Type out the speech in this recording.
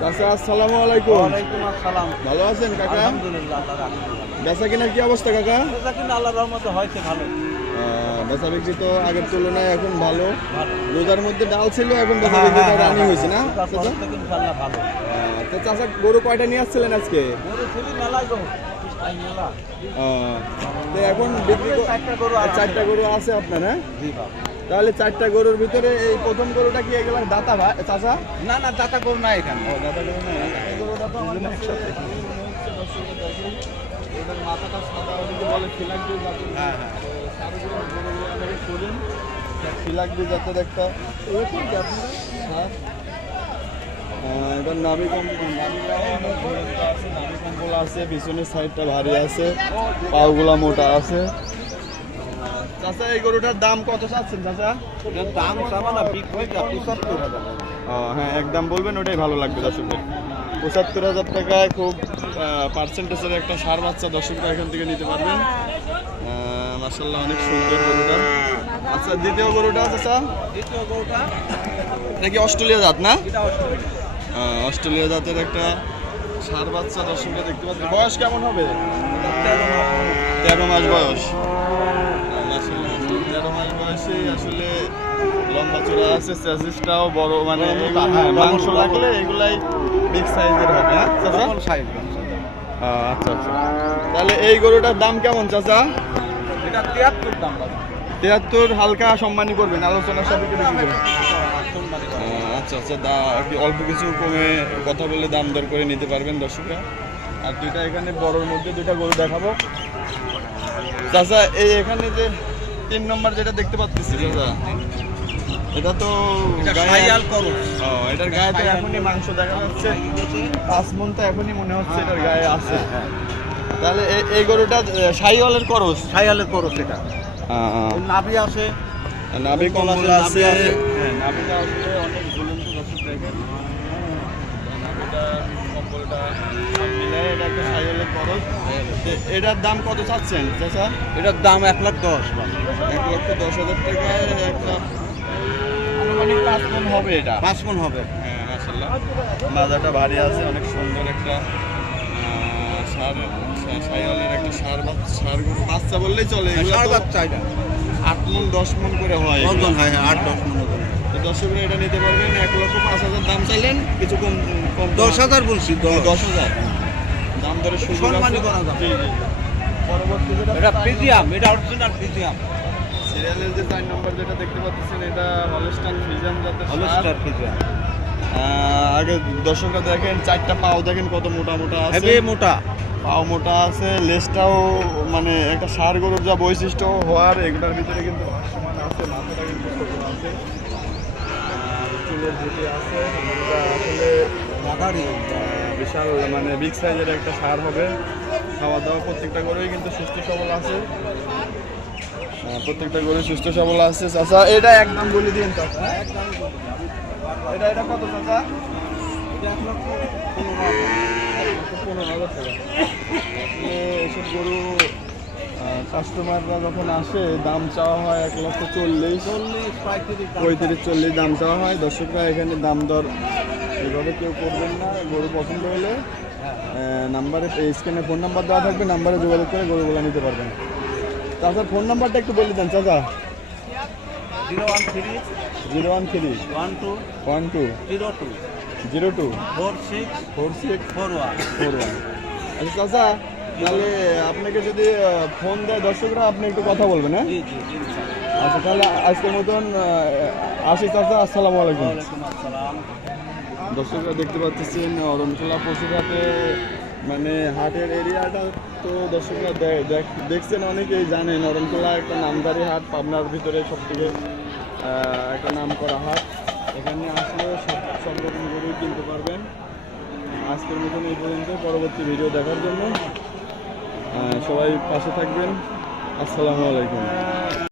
চাচা আসসালামু আলাইকুম। ওয়ালাইকুম আসসালাম। ভালো আছেন কাকা? আলহামদুলিল্লাহ বেচা কেনার কি অবস্থা কাকা? এটা কিন্তু আল্লাহর রহমতে হয়েছে ভালো। বেচা বিক্রি তো আগের তুলনায় এখন ভালো। রোজার মধ্যে ডাল ছিল এখন বেচা হ্যাঁ, বিক্রিটা হ্যাঁ, রানি হয়েছে না? চাচা? তো চাচা গরু কয়টা নিয়ে আসছিলেন আজকে? গরু ছিলি মেলায় তো এখন বিক্রি চারটা গরু আছে। চারটা গরু আছে আপনার হ্যাঁ? তাহলে চারটা গরুর ভিতরে এই প্রথম গরুটা কি এগুলা দাতা ভাই চাচা? না না দাতা গরু না এখানে। দাতা গরু না এই গরুটা তো আমার একসাথে। মাথাটা সাদা বলে হ্যাঁ, হ্যাঁ। একটা আপনারা? হ্যাঁ। নাভি কম্বল আছে নাভি কম্বল আছে পিছনের সাইডটা ভারী আছে পাগুলা মোটা আছে চাচা এই গরুটার দাম কত চাচ্ছেন চাচা? দাম চাবা না বিক্রি হয়ে যা পঁচাত্তর হাজার হ্যাঁ একদম বলবেন ওটাই ভালো লাগবে দর্শকদের পঁচাত্তর হাজার টাকায় খুব পার্সেন্টেজের একটা সার বাচ্চা দর্শকরা এখান থেকে নিতে পারবেন মাসাল্লাহ অনেক সুন্দর গরুটা। আচ্ছা দ্বিতীয় গরুটা আছে স্যার? দ্বিতীয় গরুটা। এটা কি অস্ট্রেলিয়া জাত না? অস্ট্রেলিয়া অস্ট্রেলিয়া জাতের একটা সার বাচ্চা দর্শকরা দেখতে পাচ্ছি বয়স কেমন হবে? তেরো মাস। বয়স। তেরো মাস বয়সে আসলে লম্বা চূড়া আছে স্যাসিসটাও বড় মানে হ্যাঁ, মাংস লাগলে এগুলাই বিগ সাইজের হবে হ্যাঁ চাচা? Double আচ্ছা আচ্ছা। তাহলে এই গরুটার দাম কেমন চাচা? এটা তিয়াত্তর দাম তিয়াত্তর হালকা সম্মানী করবেন আলোচনার সাপেক্ষে আচ্ছা আচ্ছা দা আর কি অল্প কিছু কমে কথা বলে দাম দর করে নিতে পারবেন দর্শকরা। আর দুইটা এখানে বড়র মধ্যে দুইটা গরু দেখাবো। চাচা এই এখানে যে তিন নম্বর যেটা দেখতে পাচ্ছি চাচা এটা তো এটার গায়ে তো এখনই মাংস দেখা যাচ্ছে। পাঁচ মন তো এখনই মনে হচ্ছে এটার গায়ে আছে। তাহলে এই- গরুটা সাইওয়ালের করস? সাইয়ালের করো এটা। নাভি আছে নাভি কম্বল আছে। আছে। হ্যাঁ নাভিটা আসলে এটার দাম কত চাচ্ছেন চাচা? এটার দাম এক লাখ দশ এক লক্ষ দশ হাজার টাকায় একটা আনুমানিক পাঁচ মন হবে এটা। পাঁচ মন হবে। হ্যাঁ মাসাল্লাহ মাজাটা ভারী আছে অনেক সুন্দর একটা সার সাইওয়ালের একটা সার বাচ্চা সার গরু বাচ্চা বললেই চলে। বাচ্চা এটা। আট মন দশ মন করে হয় হয় হ্যাঁ আট দশ মন তো দর্শকরা এটা নিতে পারবেন। এক লক্ষ পাঁচ হাজার দাম চাইলেন কিছু কম কম দশ হাজার বলছি দশ। দশ হাজার। দাম সম্মানী করা যাবে। এটা এটা অরিজিনাল সিরিয়ালের যে চার নম্বর যেটা দেখতে পাচ্ছেন এটা ফিজিয়াম জাতের। হলস্টার আগে দর্শকরা দেখেন চারটা পাও দেখেন কত মোটা মোটা আছে। মোটা। পাও মোটা আছে লেজটাও মানে একটা সার গরুর যা বৈশিষ্ট্য হওয়ার এগুলোর ভিতরে কিন্তু সমান আছে মাথাটা কিন্তু আছে। চুলের ঝুঁকি আছে এটা আসলে বাগারি বিশাল মানে বিগ সাইজের একটা সার হবে। খাওয়া দাওয়া প্রত্যেকটা গরুই কিন্তু সুস্থ সবল আছে। প্রত্যেকটা গরু সুস্থ সবল আছে। চাচা, এটা একদম বলে দিন চাচা এটা এটা কত চাচা? পনেরো হাজার টাকা। এসব গরু কাস্টমাররা যখন আসে দাম চাওয়া হয় এক লক্ষ চল্লিশ। চল্লিশ পঁয়ত্রিশ পঁয়ত্রিশ চল্লিশ দাম চাওয়া হয়। দর্শকরা এখানে দাম দর এভাবে কেউ করবেন না। গরু পছন্দ হলে নাম্বারে স্ক্রিনে ফোন নাম্বার দেওয়া থাকবে নাম্বারে যোগাযোগ করে গরুগুলো নিতে পারবেন। চাচার ফোন নাম্বারটা একটু বলে দেন চাচা। Zero one three zero one three. One two one two. Zero two. Zero two. Four six four six. Four one. Four one. আচ্ছা চাচা তাহলে আপনাকে যদি ফোন দেয় দর্শকরা আপনি একটু কথা বলবেন হ্যাঁ? আচ্ছা তাহলে আজকের মতন আহ, আসি চাচা আসসালামু আলাইকুম। দর্শকরা দেখতে পাচ্ছেন অরণখোলা পশুঘাটে মানে হাটের এরিয়াটা তো দর্শকরা দেখছেন অনেকেই জানেন অরণখোলা একটা নামদারি হাট পাবনার ভিতরে সব থেকে একটা নাম করা হাট। এখানে আসলে সব সব রকম গরুই কিনতে পারবেন। আজকের মতন এই পর্যন্ত পরবর্তী ভিডিও দেখার জন্য। সবাই পাশে থাকবেন। আসসালামু আলাইকুম।